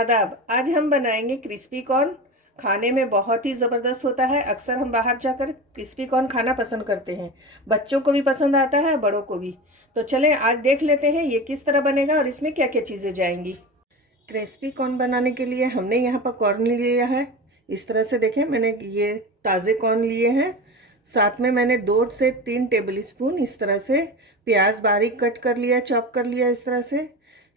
आदाब। आज हम बनाएंगे क्रिस्पी कॉर्न। खाने में बहुत ही ज़बरदस्त होता है। अक्सर हम बाहर जाकर क्रिस्पी कॉर्न खाना पसंद करते हैं। बच्चों को भी पसंद आता है, बड़ों को भी। तो चलें आज देख लेते हैं ये किस तरह बनेगा और इसमें क्या क्या चीज़ें जाएंगी। क्रिस्पी कॉर्न बनाने के लिए हमने यहाँ पर कॉर्न लिया है। इस तरह से देखें, मैंने ये ताज़े कॉर्न लिए हैं। साथ में मैंने 2 से 3 टेबल स्पून इस तरह से प्याज बारीक कट कर लिया, चॉप कर लिया इस तरह से।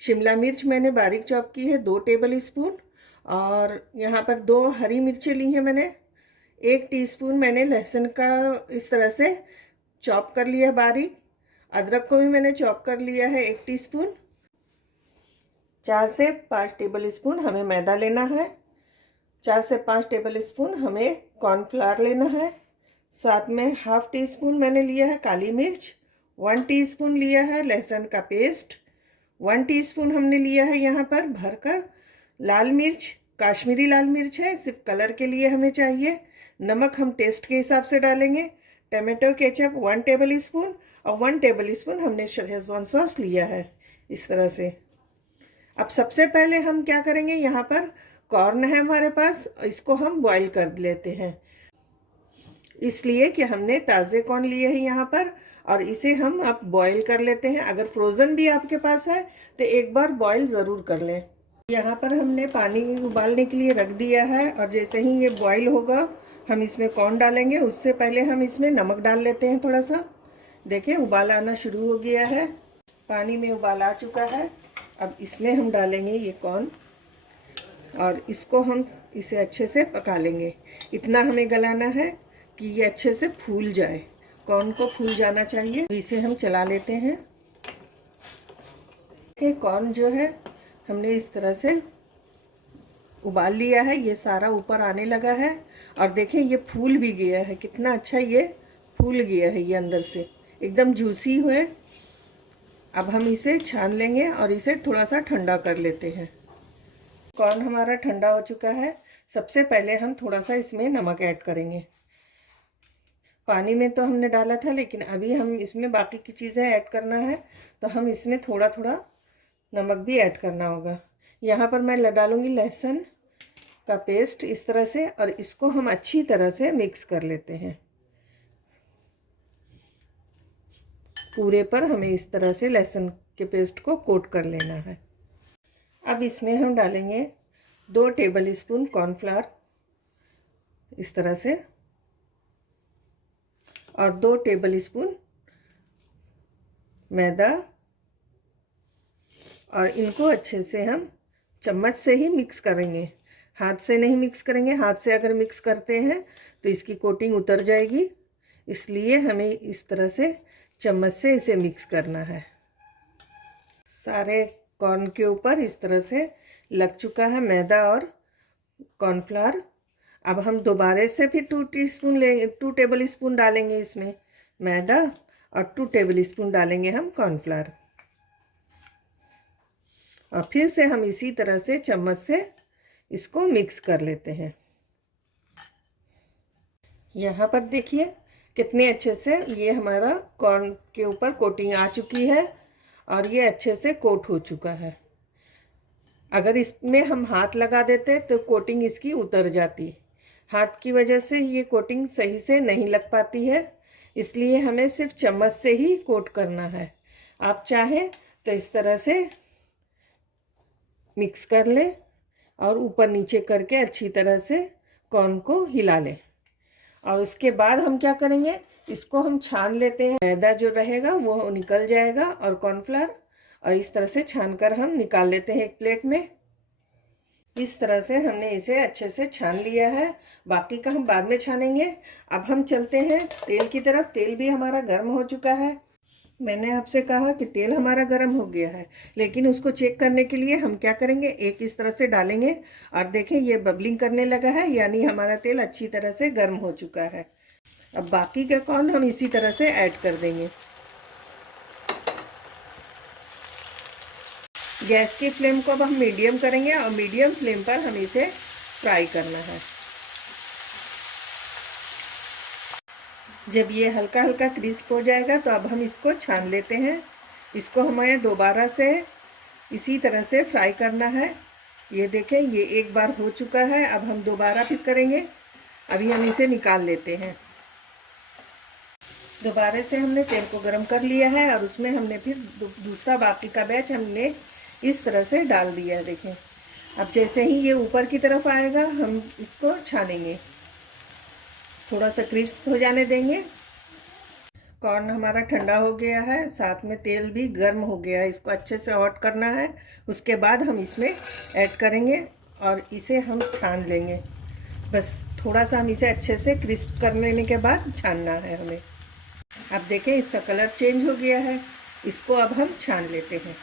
शिमला मिर्च मैंने बारीक चॉप की है 2 टेबल स्पून। और यहाँ पर 2 हरी मिर्चें ली हैं मैंने। 1 टीस्पून मैंने लहसुन का इस तरह से चॉप कर लिया बारीक। अदरक को भी मैंने चॉप कर लिया है 1 टीस्पून। 4 से 5 टेबल स्पून हमें मैदा लेना है। 4 से 5 टेबल स्पून हमें कॉर्नफ्लावर लेना है। साथ में हाफ टी स्पून मैंने लिया है काली मिर्च। 1 टीस्पून लिया है लहसुन का पेस्ट। 1 टीस्पून हमने लिया है यहाँ पर भरकर लाल मिर्च। काश्मीरी लाल मिर्च है, सिर्फ कलर के लिए हमें चाहिए। नमक हम टेस्ट के हिसाब से डालेंगे। टमाटो केचप 1 टेबल स्पून और 1 टेबल स्पून हमने शेजवान सॉस लिया है इस तरह से। अब सबसे पहले हम क्या करेंगे, यहाँ पर कॉर्न है हमारे पास, इसको हम बॉईल कर लेते हैं। इसलिए कि हमने ताज़े कॉर्न लिए हैं यहाँ पर और इसे हम अब बॉईल कर लेते हैं। अगर फ्रोज़न भी आपके पास है तो एक बार बॉईल ज़रूर कर लें। यहाँ पर हमने पानी उबालने के लिए रख दिया है और जैसे ही ये बॉईल होगा हम इसमें कॉर्न डालेंगे। उससे पहले हम इसमें नमक डाल लेते हैं थोड़ा सा। देखें उबाल आना शुरू हो गया है, पानी में उबाल आ चुका है। अब इसमें हम डालेंगे ये कॉर्न और इसको हम इसे अच्छे से पका लेंगे। इतना हमें गलाना है कि ये अच्छे से फूल जाए। कॉर्न को फूल जाना चाहिए। इसे हम चला लेते हैं कि कॉर्न जो है हमने इस तरह से उबाल लिया है। ये सारा ऊपर आने लगा है और देखें ये फूल भी गया है। कितना अच्छा ये फूल गया है, ये अंदर से एकदम जूसी हुए। अब हम इसे छान लेंगे और इसे थोड़ा सा ठंडा कर लेते हैं। कॉर्न हमारा ठंडा हो चुका है। सबसे पहले हम थोड़ा सा इसमें नमक ऐड करेंगे। पानी में तो हमने डाला था, लेकिन अभी हम इसमें बाकी की चीज़ें ऐड करना है, तो हम इसमें थोड़ा थोड़ा नमक भी ऐड करना होगा। यहाँ पर मैं डालूँगी लहसुन का पेस्ट इस तरह से और इसको हम अच्छी तरह से मिक्स कर लेते हैं। पूरे पर हमें इस तरह से लहसुन के पेस्ट को कोट कर लेना है। अब इसमें हम डालेंगे 2 टेबल स्पून कॉर्नफ्लावर इस तरह से और 2 टेबल स्पून मैदा और इनको अच्छे से हम चम्मच से ही मिक्स करेंगे, हाथ से नहीं मिक्स करेंगे। हाथ से अगर मिक्स करते हैं तो इसकी कोटिंग उतर जाएगी, इसलिए हमें इस तरह से चम्मच से इसे मिक्स करना है। सारे कॉर्न के ऊपर इस तरह से लग चुका है मैदा और कॉर्नफ्लावर। अब हम दोबारा से फिर 2 टेबल स्पून डालेंगे इसमें मैदा और 2 टेबल स्पून डालेंगे हम कॉर्नफ्लावर और फिर से हम इसी तरह से चम्मच से इसको मिक्स कर लेते हैं। यहाँ पर देखिए कितने अच्छे से ये हमारा कॉर्न के ऊपर कोटिंग आ चुकी है और ये अच्छे से कोट हो चुका है। अगर इसमें हम हाथ लगा देते तो कोटिंग इसकी उतर जाती। हाथ की वजह से ये कोटिंग सही से नहीं लग पाती है, इसलिए हमें सिर्फ चम्मच से ही कोट करना है। आप चाहें तो इस तरह से मिक्स कर लें और ऊपर नीचे करके अच्छी तरह से कॉर्न को हिला लें। और उसके बाद हम क्या करेंगे, इसको हम छान लेते हैं। मैदा जो रहेगा वो निकल जाएगा और कॉर्नफ्लावर, और इस तरह से छान कर हम निकाल लेते हैं एक प्लेट में। इस तरह से हमने इसे अच्छे से छान लिया है। बाकी का हम बाद में छानेंगे। अब हम चलते हैं तेल की तरफ। तेल भी हमारा गर्म हो चुका है। मैंने आपसे कहा कि तेल हमारा गर्म हो गया है, लेकिन उसको चेक करने के लिए हम क्या करेंगे, एक इस तरह से डालेंगे और देखें ये बबलिंग करने लगा है, यानी हमारा तेल अच्छी तरह से गर्म हो चुका है। अब बाकी का कॉर्न हम इसी तरह से ऐड कर देंगे। गैस की फ्लेम को अब हम मीडियम करेंगे और मीडियम फ्लेम पर हम इसे फ्राई करना है। जब ये हल्का हल्का क्रिस्प हो जाएगा तो अब हम इसको छान लेते हैं। इसको हमें दोबारा से इसी तरह से फ्राई करना है। ये देखें, ये एक बार हो चुका है। अब हम दोबारा फिर करेंगे। अभी हम इसे निकाल लेते हैं। दोबारा से हमने तेल को गरम कर लिया है और उसमें हमने फिर दूसरा बाकी का बैच हमने इस तरह से डाल दिया है। देखें, अब जैसे ही ये ऊपर की तरफ आएगा हम इसको छानेंगे, थोड़ा सा क्रिस्प हो जाने देंगे। कॉर्न हमारा ठंडा हो गया है, साथ में तेल भी गर्म हो गया है। इसको अच्छे से हॉट करना है, उसके बाद हम इसमें ऐड करेंगे और इसे हम छान लेंगे। बस थोड़ा सा हम इसे अच्छे से क्रिस्प कर लेने के बाद छानना है हमें। अब देखें, इसका कलर चेंज हो गया है। इसको अब हम छान लेते हैं।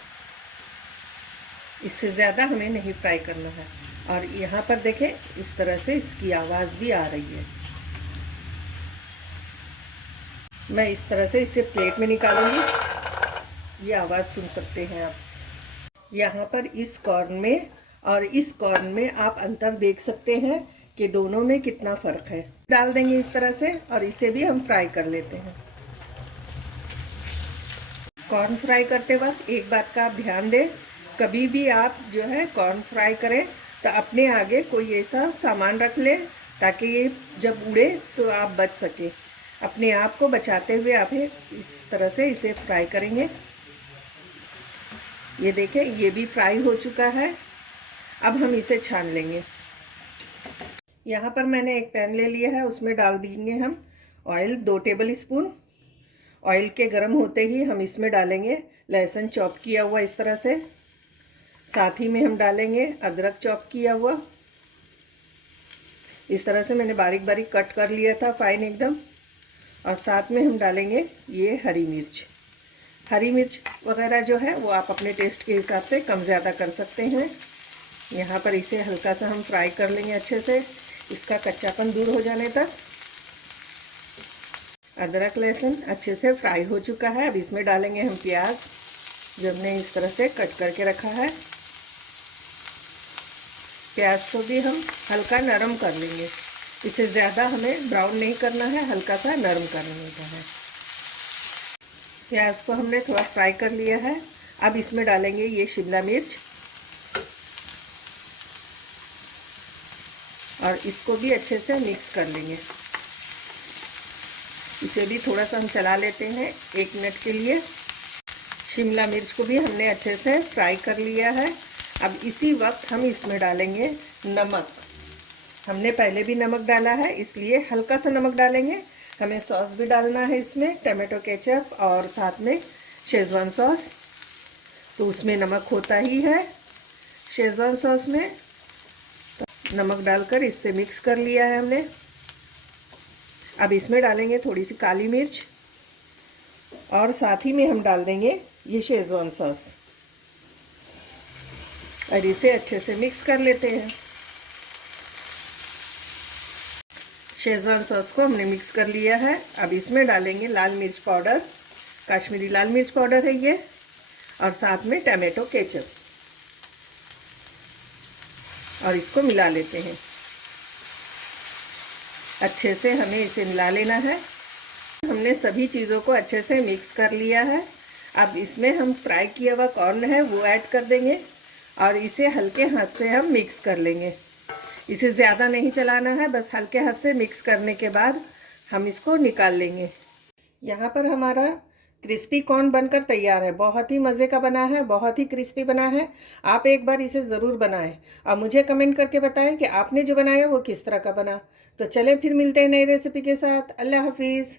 इससे ज़्यादा हमें नहीं फ्राई करना है। और यहाँ पर देखें, इस तरह से इसकी आवाज़ भी आ रही है। मैं इस तरह से इसे प्लेट में निकालूंगी। ये आवाज़ सुन सकते हैं आप। यहाँ पर इस कॉर्न में और इस कॉर्न में आप अंतर देख सकते हैं कि दोनों में कितना फ़र्क है। डाल देंगे इस तरह से और इसे भी हम फ्राई कर लेते हैं। कॉर्न फ्राई करते वक्त एक बात का आप ध्यान दें, कभी भी आप जो है कॉर्न फ्राई करें तो अपने आगे कोई ऐसा सामान रख लें ताकि ये जब उड़े तो आप बच सके। अपने आप को बचाते हुए आप इस तरह से इसे फ्राई करेंगे। ये देखें, ये भी फ्राई हो चुका है। अब हम इसे छान लेंगे। यहाँ पर मैंने एक पैन ले लिया है, उसमें डाल देंगे हम ऑयल 2 टेबल स्पून। ऑयल के गर्म होते ही हम इसमें डालेंगे लहसुन चॉप किया हुआ इस तरह से। साथ ही में हम डालेंगे अदरक चॉप किया हुआ। इस तरह से मैंने बारीक बारीक कट कर लिया था, फाइन एकदम। और साथ में हम डालेंगे ये हरी मिर्च। हरी मिर्च वगैरह जो है वो आप अपने टेस्ट के हिसाब से कम ज़्यादा कर सकते हैं। यहाँ पर इसे हल्का सा हम फ्राई कर लेंगे अच्छे से, इसका कच्चापन दूर हो जाने तक। अदरक लहसुन अच्छे से फ्राई हो चुका है। अब इसमें डालेंगे हम प्याज जो हमने इस तरह से कट करके रखा है। प्याज को भी हम हल्का नरम कर लेंगे। इसे ज़्यादा हमें ब्राउन नहीं करना है, हल्का सा नरम करने का है। प्याज को हमने थोड़ा फ्राई कर लिया है। अब इसमें डालेंगे ये शिमला मिर्च और इसको भी अच्छे से मिक्स कर लेंगे। इसे भी थोड़ा सा हम चला लेते हैं 1 मिनट के लिए। शिमला मिर्च को भी हमने अच्छे से फ्राई कर लिया है। अब इसी वक्त हम इसमें डालेंगे नमक। हमने पहले भी नमक डाला है, इसलिए हल्का सा नमक डालेंगे। हमें सॉस भी डालना है इसमें, टमाटो केचप और साथ में शेज़वान सॉस। तो उसमें नमक होता ही है शेज़वान सॉस में। तो नमक डालकर इससे मिक्स कर लिया है हमने। अब इसमें डालेंगे थोड़ी सी काली मिर्च और साथ ही में हम डाल देंगे ये शेज़वान सॉस और इसे अच्छे से मिक्स कर लेते हैं। शेज़वान सॉस को हमने मिक्स कर लिया है। अब इसमें डालेंगे लाल मिर्च पाउडर, कश्मीरी लाल मिर्च पाउडर है ये, और साथ में टमाटो केचप, और इसको मिला लेते हैं। अच्छे से हमें इसे मिला लेना है। हमने सभी चीज़ों को अच्छे से मिक्स कर लिया है। अब इसमें हम फ्राई किया हुआ कॉर्न है वो ऐड कर देंगे और इसे हल्के हाथ से हम मिक्स कर लेंगे। इसे ज़्यादा नहीं चलाना है, बस हल्के हाथ से मिक्स करने के बाद हम इसको निकाल लेंगे। यहाँ पर हमारा क्रिस्पी कॉर्न बनकर तैयार है। बहुत ही मज़े का बना है, बहुत ही क्रिस्पी बना है। आप एक बार इसे ज़रूर बनाएं और मुझे कमेंट करके बताएं कि आपने जो बनाया वो किस तरह का बना। तो चलें फिर मिलते हैं नई रेसिपी के साथ। अल्लाह हाफिज़।